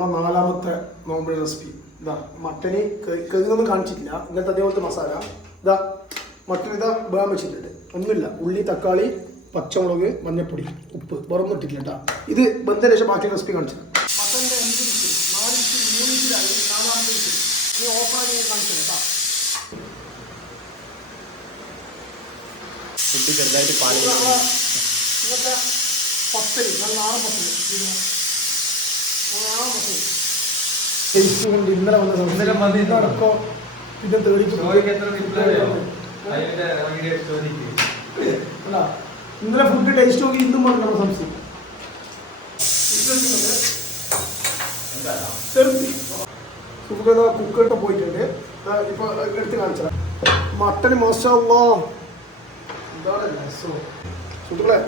നമ്മൾ നാലാമത്തെ നോമ്പിൾ റെസിപ്പി. ഇതാ മട്ടന് കഴുകൊന്നും കാണിച്ചിട്ടില്ല. ഇങ്ങനത്തെ അതേപോലത്തെ മസാല. ഇതാ മട്ടൻ ഇതാ വേഗം വെച്ചിട്ടുണ്ട്. ഒന്നുമില്ല, ഉള്ളി, തക്കാളി, പച്ചമുളക്, മഞ്ഞപ്പൊടി, ഉപ്പ്, വേറൊന്നും ഇട്ടിട്ടില്ല കേട്ടോ. ഇത് ബന്ധന ശേഷം ബാക്കി റെസിപ്പി കാണിച്ചത്. മട്ടൻ്റെ 5 വിസിൽ, 4 വിസിൽ, 3 വിസിലായി, 4ാമത്തെ വിസിൽ. ഇനി ഓഫറായി കാണിച്ചത് കേട്ടോ. ചെറുതായിട്ട് ഇന്നത്തെ പത്തല്, നല്ല നാടൻ പത്തല്, ടേസ്റ്റ് കൊണ്ട് ഇന്നലെ വന്നത് അടക്കം പിന്നെ അല്ല ഇന്നലെ ഫുഡ് ടേസ്റ്റ് നോക്കി ഇന്നും പറഞ്ഞു നമ്മൾ സംശയം. കുക്കറിട്ട് പോയിട്ടുണ്ട്. ഇപ്പൊ എടുത്ത് കാണിച്ചത് മട്ടന് മാഷാഅല്ലാ. ഇതാണ് രസം സുഹൃത്തുക്കളെ.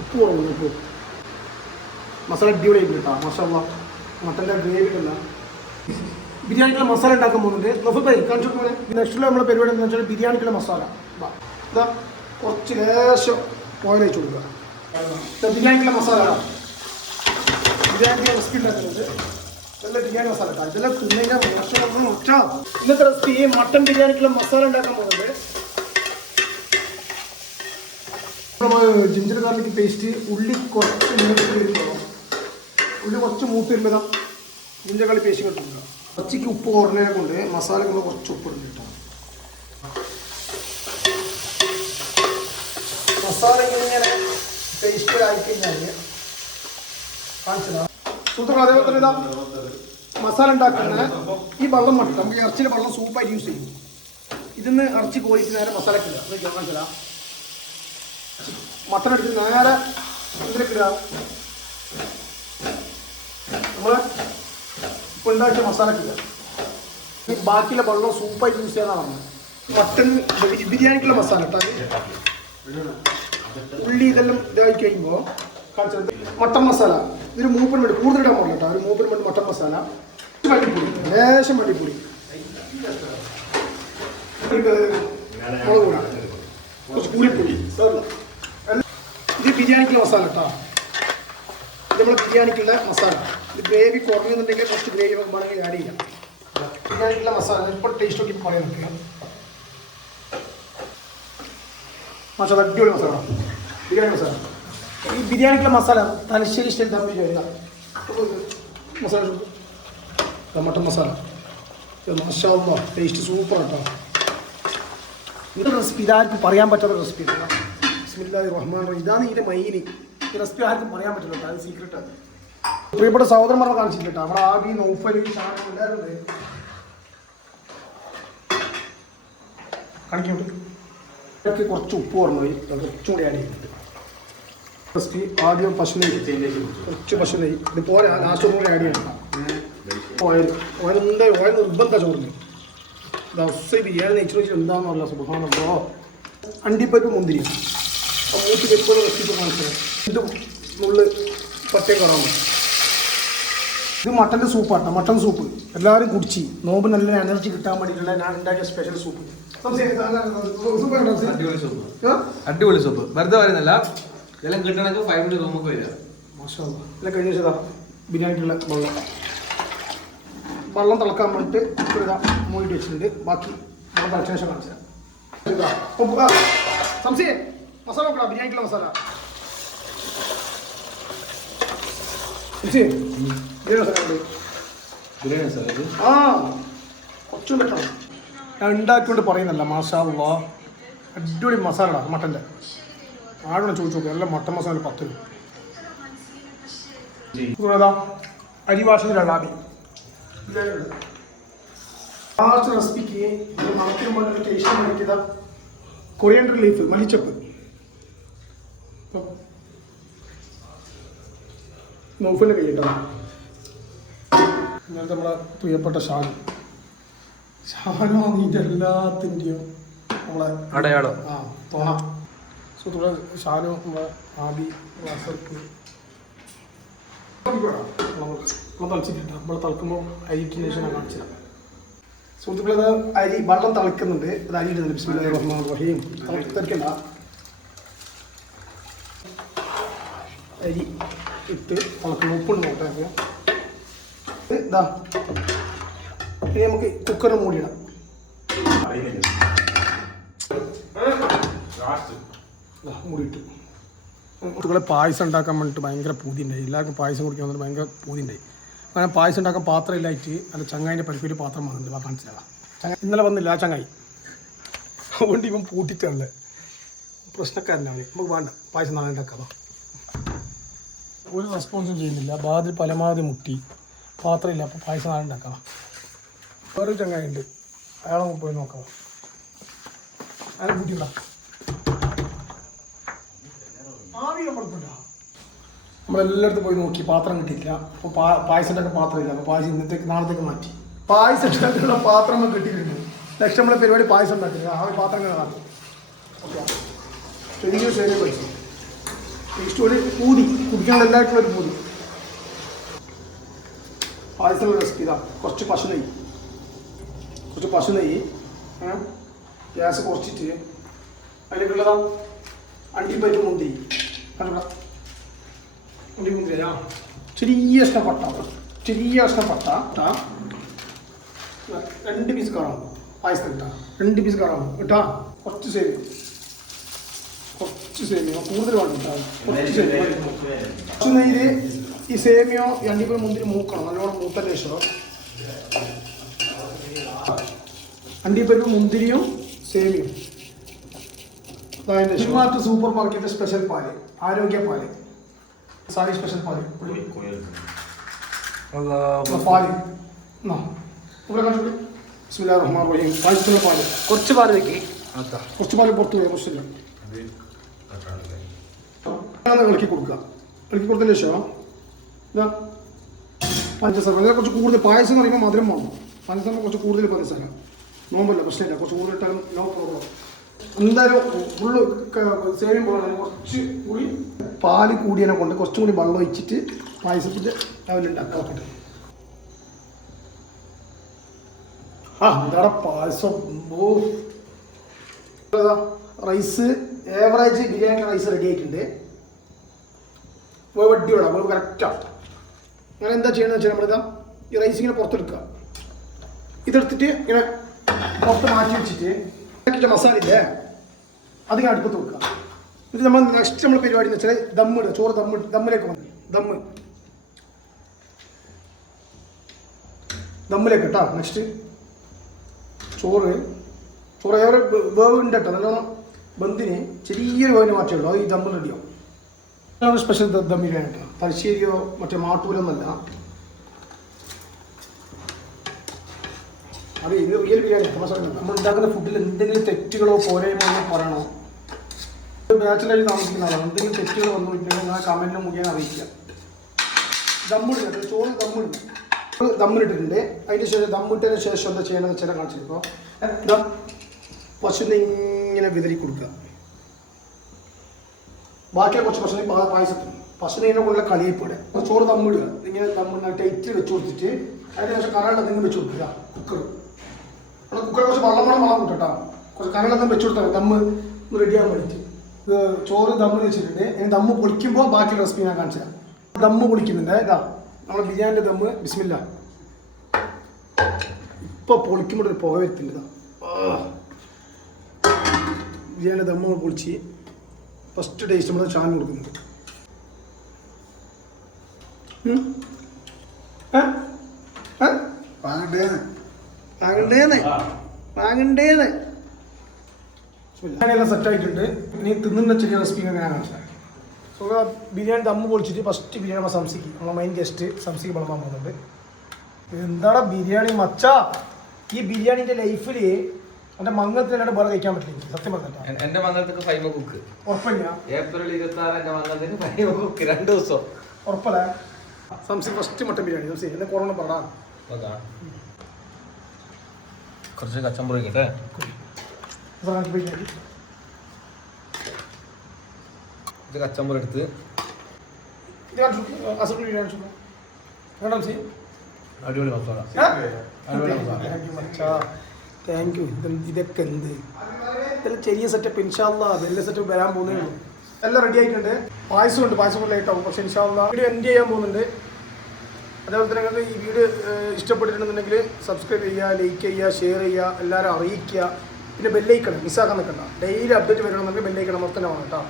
ഉപ്പ് കുറവ്, ഉപ്പ് മസാല അടിപൊളിയായിട്ട് കേട്ടോ മാഷാഅല്ലാ. മട്ടൻ്റെ ഗ്രേവിക്കല്ല ബിരിയാണിക്കുള്ള മസാല ഉണ്ടാക്കാൻ പോകുന്നുണ്ട്. നഫുൽ കാണിച്ചു കൊടുക്കണേ. നെക്സ്റ്റിൽ നമ്മളെ പരിപാടി എന്താണെന്ന് വെച്ചാൽ ബിരിയാണിക്കുള്ള മസാല. ഇതാ കുറച്ച് ലേശം ഓയിൽ വെച്ച് കൊടുക്കുക. ബിരിയാണിക്കുള്ള മസാല, ബിരിയാണിക്കുള്ള റെസിപ്പി ഉണ്ടാക്കുന്നത് നല്ല ബിരിയാണി മസാല കേട്ടോ. ഇതെല്ലാം ഇന്നത്തെ റെസിപ്പി മട്ടൻ ബിരിയാണിക്കുള്ള മസാല ഉണ്ടാക്കാൻ പോകുന്നത്. ജിഞ്ചർ ഗാർലിക് പേസ്റ്റ്, ഉള്ളി കുറച്ച് മൂത്ത് വരുമ്പോൾ, ഉള്ളി കുറച്ച് മൂത്ത് വരുമ്പോൾ ജിഞ്ചർ ഗാർലിക് പേസ്റ്റ് കിട്ടുന്നുണ്ട്. പച്ചയ്ക്ക് ഉപ്പ് കുറഞ്ഞതിനെ കൊണ്ട് മസാലകൾ കുറച്ച് ഉപ്പ് ഇടുന്നു കേട്ടോ. മസാല ഇങ്ങനെ പേസ്റ്റ് ആയിക്കഴിഞ്ഞാൽ കാണിച്ചതാണ് സുഹൃത്തുക്കൾ. അതേപോലെ തന്നെ ഇതാ മസാല ഉണ്ടാക്കുന്ന ഈ വെള്ളം മട്ടം നമുക്ക് ഇറച്ചിയുടെ വെള്ളം സൂപ്പായിട്ട് യൂസ് ചെയ്യും. ഇതിന്ന് ഇറച്ചി കോഴിക്ക് നേരെ മസാലക്കില്ല. കാണിച്ചതാ മട്ടൻ എടുത്ത് നേരെ ഇതിലേക്കിടുക. നമ്മൾ ഇപ്പോൾ ഉണ്ടാക്കിയ മസാലക്കില്ല. ഈ ബാക്കിയുള്ള വെള്ളം സൂപ്പായിട്ട് യൂസ് ചെയ്യാനാണ് പറഞ്ഞത്. മട്ടൻ ബിരിയാണിക്കുള്ള മസാല കേട്ടോ. ഉള്ളി ഇതെല്ലാം ഇതായി കഴിയുമ്പോൾ കാണിച്ചത് മട്ടൻ മസാല. ഇതൊരു മൂപ്പൻ വേണ്ടി കൂടുതലിടാൻ പാടില്ല കേട്ടോ. ഒരു മൂപ്പൻ വേണ്ടി മട്ടൻ മസാല, മല്ലിപ്പൊടി, ലേശം മല്ലിപ്പൊടി, മുളക് പൊടി, കുറച്ച് കൂലിപ്പൊടി. ഇത് ബിരിയാണിക്കുള്ള മസാല കേട്ടോ. ഇത് നമ്മൾ ബിരിയാണിക്കുള്ള മസാല. ഇത് ഗ്രേവി കുറഞ്ഞെന്നുണ്ടെങ്കിൽ കുറച്ച് ഗ്രേവി വേണമെങ്കിൽ ആഡ് ചെയ്യാം. ബിരിയാണിക്കുള്ള മസാല ഇപ്പോൾ ടേസ്റ്റ് നോക്കി പറയാൻ പറ്റില്ല. മസാല അടിപൊളി മസാല, ബിരിയാണി മസാല. ഈ ബിരിയാണിക്കുള്ള മസാല തലശ്ശേരി സ്റ്റൈൽ ദം ബിരിയാണി മസാല, മട്ടൻ മസാല. മാഷാഅല്ലാ ടേസ്റ്റ് സൂപ്പർ കേട്ടോ. ഇന്നത്തെ റെസിപ്പി ഇതാർക്കും പറയാൻ പറ്റാത്ത റെസിപ്പി. ബിസ്മില്ലാഹിർ റഹ്മാനിർ റഹീം. ഇതാണ് ഇതിൻ്റെ മൈന്. ഈ റെസിപ്പി ആർക്കും പറയാൻ പറ്റില്ല കേട്ടോ. അത് സീക്രട്ടാണ്. പ്രിയപ്പെട്ട സഹോദരന്മാരെ കാണിച്ചില്ല കേട്ടോ. അവിടെ ആബി, നൗഫൽ, ഷാൻ എല്ലാവരും ഉണ്ട്. കാണിക്കോട്ട് ഇതൊക്കെ കുറച്ച് ഉപ്പ് കുറഞ്ഞുപോയി, കുറച്ചും കൂടി ആഡ് ചെയ്യുന്നുണ്ട്. റെസിപ്പി ആദ്യം പശു നെയ്യ്, കുറച്ച് പശു നെയ്യ്. ഇത് പോരാ, ലാസ്റ്റ് ഒന്നും കൂടി ആഡ് ചെയ്യണം. ഓയിൽ നിർബന്ധ ചോറിന് ബിരിയാണി നെയ്ച്ചു വെച്ചാൽ എന്താണെന്ന് പറഞ്ഞാൽ സുബ്ഹാനല്ലാഹ്. അണ്ടിപ്പരിപ്പ്, മുന്തിരി മൂത്തി വരുമ്പോൾ റെസിപ്പി കാണിച്ചത്. ഇതും നുള്ള് പറ്റേ കയറാൻ. ഇത് മട്ടൻ്റെ സൂപ്പാട്ടോ. മട്ടൻ സൂപ്പ് എല്ലാവരും കുടിച്ച് നോമ്പ് നല്ല എനർജി കിട്ടാൻ വേണ്ടിയിട്ടുള്ള ഞാൻ ഉണ്ടാക്കിയ സ്പെഷ്യൽ സൂപ്പ്. അടിപൊളി സൂപ്പ്. വെറുതെ പറയുന്നില്ല, ഇതെല്ലാം കിട്ടണമെങ്കിൽ 5 മിനിറ്റ് റൂമൊക്കെ വരിക. മാഷാഅല്ലാ. എല്ലാം കഴിഞ്ഞ വെച്ചതാ ബിരിയാണിക്കുള്ള വെള്ളം തിളക്കാൻ വേണ്ടിയിട്ട് ഇതാ മൂടി വെച്ചിട്ടുണ്ട്. ബാക്കി നമ്മൾ തിളച്ച ശേഷം കാണിച്ചു തരാം. സംശയം മസാല നോക്കണം. ബിരിയാണിക്കുള്ള മസാല ബിരിയാണി മസാല ആ കുറച്ചും പെട്ടെന്ന് ഞാൻ ഉണ്ടാക്കിക്കൊണ്ട് പറയുന്നല്ല. മാഷാഅല്ലാ അടിപൊളി മസാല മട്ടൻ്റെ. ആരോടെ ചോദിച്ചു നോക്കുക. എല്ലാം മട്ടൻ മസാല 10 അരി വാഷത്തിലുള്ള ആബി. ലാസ്റ്റ് റെസിപ്പിക്ക് മണത്തിന് വേണ്ടി ടേസ്റ്റ് വേണ്ടിയിട്ട് കൊറിയൻഡർ ലീഫ്, മല്ലിച്ചപ്പ്. നൗഫലിൻ്റെ കൈയിട്ടാണ്. ഇങ്ങനത്തെ നമ്മളെ പ്രിയപ്പെട്ട ഷാനാണ് ഇതിൻ്റെ എല്ലാത്തിൻ്റെയും നമ്മളെ അടയാളം. ആ തോണ. സോ തുടർ ഷാനു, നമ്മളെ ആബി, വാസർക്ക് നമ്മൾ തളിച്ചിട്ടുണ്ട്. നമ്മൾ തിളക്കുമ്പോൾ അരിക്ക് ശേഷം ഞാൻ കാണിച്ചു തരാം. സുഹൃത്തുക്കളത് അരി വെള്ളം തിളക്കുന്നുണ്ട്. അത് അരി ഇടുന്നുണ്ട്. ബിസ്മില്ലാഹിർ റഹ്മാനിർ റഹീം. തിളക്കണ്ട അരി ഇട്ട് ഇളക്കണം. ഉപ്പുണ്ട് നോക്കാം. ഇതാ ഇനി നമുക്ക് കുക്കറിന് മൂടിയിടാം. മൂടിയിട്ട് കുട്ടികളെ പായസം ഉണ്ടാക്കാൻ വേണ്ടിയിട്ട് ഭയങ്കര പൂതിയുണ്ടായി. എല്ലാവർക്കും പായസം കുടിക്കാൻ വന്നിട്ട് ഭയങ്കര പൂതിയുണ്ടായി. അങ്ങനെ പായസം ഉണ്ടാക്കാൻ പാത്രം ഇല്ലായിട്ട് അല്ല ചങ്ങായിൻ്റെ പരിപ്പിൽ പാത്രം വാങ്ങുന്നില്ല. മനസ്സിലാകാം ഇന്നലെ വന്നില്ല ആ ചങ്ങായി. അതുകൊണ്ട് ഇവൻ പൂട്ടിട്ടല്ലേ പ്രശ്നക്കാരനാണ്. നമുക്ക് വേണ്ട പായസം നാളെ ഉണ്ടാക്കാം. ഒരു റെസ്പോൺസും ചെയ്യുന്നില്ല. ബാതിൽ പരമാവധി മുട്ടി പാത്രമില്ല. അപ്പോൾ പായസം നാളെ ഉണ്ടാക്കാം. വേറൊരു ചങ്ങായി ഉണ്ട്, അയാളെ പോയി നോക്കാം. അയാളെ കൂട്ടിയില്ല. നമ്മളെല്ലായിടത്തും പോയി നോക്കി, പാത്രം കിട്ടിയില്ല. അപ്പോൾ പായസത്തിൻ്റെ പാത്രമില്ല. അപ്പോൾ പായസം ഇന്നത്തേക്ക് നാളത്തേക്ക് മാറ്റി. പായസം ഉണ്ടാക്കാനുള്ള പാത്രം കിട്ടിയിട്ടുണ്ട്. നെക്സ്റ്റ് നമ്മളെ പരിപാടി പായസം ഉണ്ടാക്കില്ല. ആ പാത്രങ്ങൾ കാണും. ഓക്കെ, ചെറിയ ശരി പൈസ നെക്സ്റ്റ് ഒരു പൂതി കുടിക്കാനുള്ള എല്ലായിട്ടുള്ള ഒരു പൂതി. പായസമുള്ള റെസിപ്പി ഇതാ. കുറച്ച് പശു നെയ്യ് ഗ്യാസ് കുറച്ചിട്ട് അതിലേക്കുള്ളതാ അണ്ടിപ്പരിപ്പ് മുന്തിരി. മുന്തിരിയാ ചെറിയ കഷ്ണം പട്ട 2 പീസ് കറാവും പായസം കിട്ടാ. 2 പീസ് കറാവും കിട്ടാ. കുറച്ച് സേമിയോ കൂടുതൽ വേണം കിട്ടാ. കുറച്ച് സേമിയോ പശു നെയ്യിൽ ഈ സേമിയോ ഈ അണ്ടിപ്പരിപ്പ് മുന്തിരി മൂക്കണം. നല്ലോണം മൂത്തതിന് ശേഷം അണ്ടിപ്പരിപ്പ് മുന്തിരിയും സേമിയും അതിൻ്റെ ഷിമാർട്ട് സൂപ്പർ മാർക്കറ്റ് സ്പെഷ്യൽ പാല്, ആരോഗ്യ പാല്, സാരി സ്പെഷ്യൽ പാല് പായസത്തിലുള്ള പാല്. കുറച്ച് പാല് വെക്കി, കുറച്ച് പാല് പുറത്ത് പോയി പ്രശ്നമില്ല. ഇളക്കി കൊടുത്തതിന് ശേഷം ഇതാ പഞ്ചസാര. കുറച്ച് കൂടുതൽ പായസം എന്ന് പറയുമ്പോൾ മധുരം വേണം. പഞ്ചസാര കുറച്ച് കൂടുതൽ പഞ്ചസാര നോമ്പല്ല, പ്രശ്നമില്ല. കുറച്ച് കൂടുതൽ ഇട്ടാലും നോ പ്രോബ്ലം. എന്തായാലും ഫുള്ള് സേവിങ് പോലെ കുറച്ച് കൂടി പാല് കൂടിയതിനെ കൊണ്ട് കുറച്ചും കൂടി വെള്ളം ഒഴിച്ചിട്ട് പായസത്തിൻ്റെ രാവിലെ ഉണ്ടാക്കാം. എന്താ payasam. Rice average biryani rice ready ആയിട്ടുണ്ട്. വടിയോടാ നമ്മൾ കറക്റ്റാണ്. അങ്ങനെ എന്താ ചെയ്യണമെന്ന് വെച്ചാൽ നമ്മളിതാ ഈ റൈസ് ഇങ്ങനെ പുറത്തെടുക്കുക. ഇതെടുത്തിട്ട് ഇങ്ങനെ പുറത്ത് മാറ്റി വെച്ചിട്ട് മസാല ഇല്ലേ അതിങ്ങനെ അടുപ്പത്ത് വെക്കുക. എന്നിട്ട് നമ്മൾ നെക്സ്റ്റ് നമ്മൾ പരിപാടി എന്ന് വെച്ചാൽ ദമ്മിടുക. ചോറ് ദമ്മിലേക്ക് വന്നു. ദമ്മിലേക്ക് കേട്ടോ. നെക്സ്റ്റ് ചോറ് ഏറെ വേവ് ഉണ്ട് കേട്ടോ. നല്ലോണം ബന്ധിന് ചെറിയൊരു വേവിന് മാറ്റേ ഉള്ളൂ. അത് ഈ ദമ്മ് റെഡിയാവും. അതാണ് സ്പെഷ്യൽ ദം ബിരിയാണി കേട്ടോ. തലശ്ശേരിയോ മറ്റേ മാട്ടൂരൊന്നല്ല. അത് ഇത് റിയൽ ബിരിയാണി. നമ്മൾ ഉണ്ടാക്കുന്ന ഫുഡിൽ എന്തെങ്കിലും തെറ്റുകളോ പോരായ്മയോ പറയണോ? ബാച്ചിലായി താമസിക്കുന്ന ആളാണ്. എന്തെങ്കിലും തെറ്റുകൾ വന്നു കഴിഞ്ഞാൽ ആ കമൻറ്റിന് മുഖേന അറിയിക്കുക. ദമ്മിടുക. ചോറ് ദമ്മിട്ടിട്ടുണ്ട്. അതിന് ശേഷം ദമ്മിട്ടതിന് ശേഷം എന്താ ചെയ്യണമെന്ന് വെച്ചാൽ കാണിച്ചിപ്പോൾ പശുവിനെ ഇങ്ങനെ വിതറി കൊടുക്കുക. ബാക്കിയുള്ള കുറച്ച് പശുവിനെ ഇതിനെ കൊണ്ടുള്ള കളിയപ്പോടെ ചോറ് ദമ്മിടുക. ഇങ്ങനെ ദമ്മിടുന്ന ടൈറ്റ് വെച്ച് കൊടുത്തിട്ട് അതിന് ശേഷം കറണ്ട് എന്തെങ്കിലും വെച്ച് കൊടുക്കുക. കുക്കർ കുറച്ച് വെള്ളം കൂട്ടോ. കുറച്ച് കനലെന്തും വെച്ച് കൊടുത്താൽ ദമ്മ് റെഡിയാകാൻ വേണ്ടിയിട്ട്. ചോറ് ദമ്മ് വെച്ചിട്ടുണ്ട്. ഇനി ദമ്മ് പൊളിക്കുമ്പോൾ ബാക്കിയുള്ള റെസിപ്പി ഞാൻ കാണിച്ചു തരാം. ദമ്മ് പൊളിക്കുന്നുണ്ട്. ഇതാ നമ്മുടെ ബിരിയാണിൻ്റെ ദമ്മ്. ബിസ്മില്ല. ഇപ്പോൾ പൊളിക്കുമ്പോൾ ഒരു പുക വരുത്തുണ്ട്. ബിരിയാണിൻ്റെ ദമ്മ് പൊളിച്ച് ഫസ്റ്റ് ടേസ്റ്റ് നമ്മൾ ചാൻ കൊടുക്കുന്നുണ്ട്. വാങ്ങണ്ടേന്ന് ബിരിയാണിയെല്ലാം സെറ്റായിട്ടുണ്ട്. ഇനി തിന്നുന്ന ചെറിയ റെസിപ്പി ഞാൻ കാണിച്ചാൽ ബിരിയാണി ദമ്മ് പൊളിച്ചിട്ട് ഫസ്റ്റ് ബിരിയാണി സംസിക്ക് നമ്മളെ മെയിൻ ഗസ്റ്റ് സംസിക്ക് വിളമ്പാൻ പോകുന്നുണ്ട്. എന്താടാ ബിരിയാണി മച്ചാ. ഈ ബിരിയാണിൻ്റെ ലൈഫിൽ എൻ്റെ മംഗളത്തിനായിട്ട് വേറെ കഴിക്കാൻ പറ്റില്ല. സത്യം പറഞ്ഞില്ല. എൻ്റെ മംഗളത്തേക്ക് 5 കുക്ക് ഉറപ്പില്ല. ഏപ്രിൽ 26 എൻ്റെ മംഗളത്തിന് 5 കുക്ക് 2 ദിവസം ഉറപ്പല്ലേ. സംസി ഫസ്റ്റ് മട്ടൻ ബിരിയാണി. സംസി എന്നെ കൊറോണ പറയാം. കുറച്ച് കച്ചമ്പറ് വയ്ക്കട്ടെ. ഇത് കച്ചമ്പറ് എടുത്ത് അടിപൊളി മസാല. Thank you. ഇതൊക്കെ എന്ത് ഇതെല്ലാം ചെറിയ സെറ്റപ്പ്. ഇൻഷാ അല്ലാഹ് വലിയ സെറ്റപ്പ് വരാൻ പോകുന്നേ ഉള്ളൂ. എല്ലാം റെഡി ആയിട്ടുണ്ട്. പായസമുണ്ട്, പായസം ലേറ്റ് ആവും. പക്ഷേ ഇൻഷാല്ലാ വീഡിയോ എൻഡ് ചെയ്യാൻ പോകുന്നുണ്ട്. അതേപോലെ തന്നെ നിങ്ങൾക്ക് ഈ വീഡിയോ ഇഷ്ടപ്പെട്ടിട്ടുണ്ടെന്നുണ്ടെങ്കിൽ സബ്സ്ക്രൈബ് ചെയ്യുക, ലൈക്ക് ചെയ്യുക, ഷെയർ ചെയ്യുക, എല്ലാവരും അറിയിക്കുക. പിന്നെ ബെല്ലൈക്കണം മിസ്സാക്കാൻ നിൽക്കണ്ട. ഡെയിലി അപ്ഡേറ്റ് വരണമെന്നുണ്ടെങ്കിൽ ബെല്ലൈക്കണം മൊത്തം വേണം കേട്ടോ.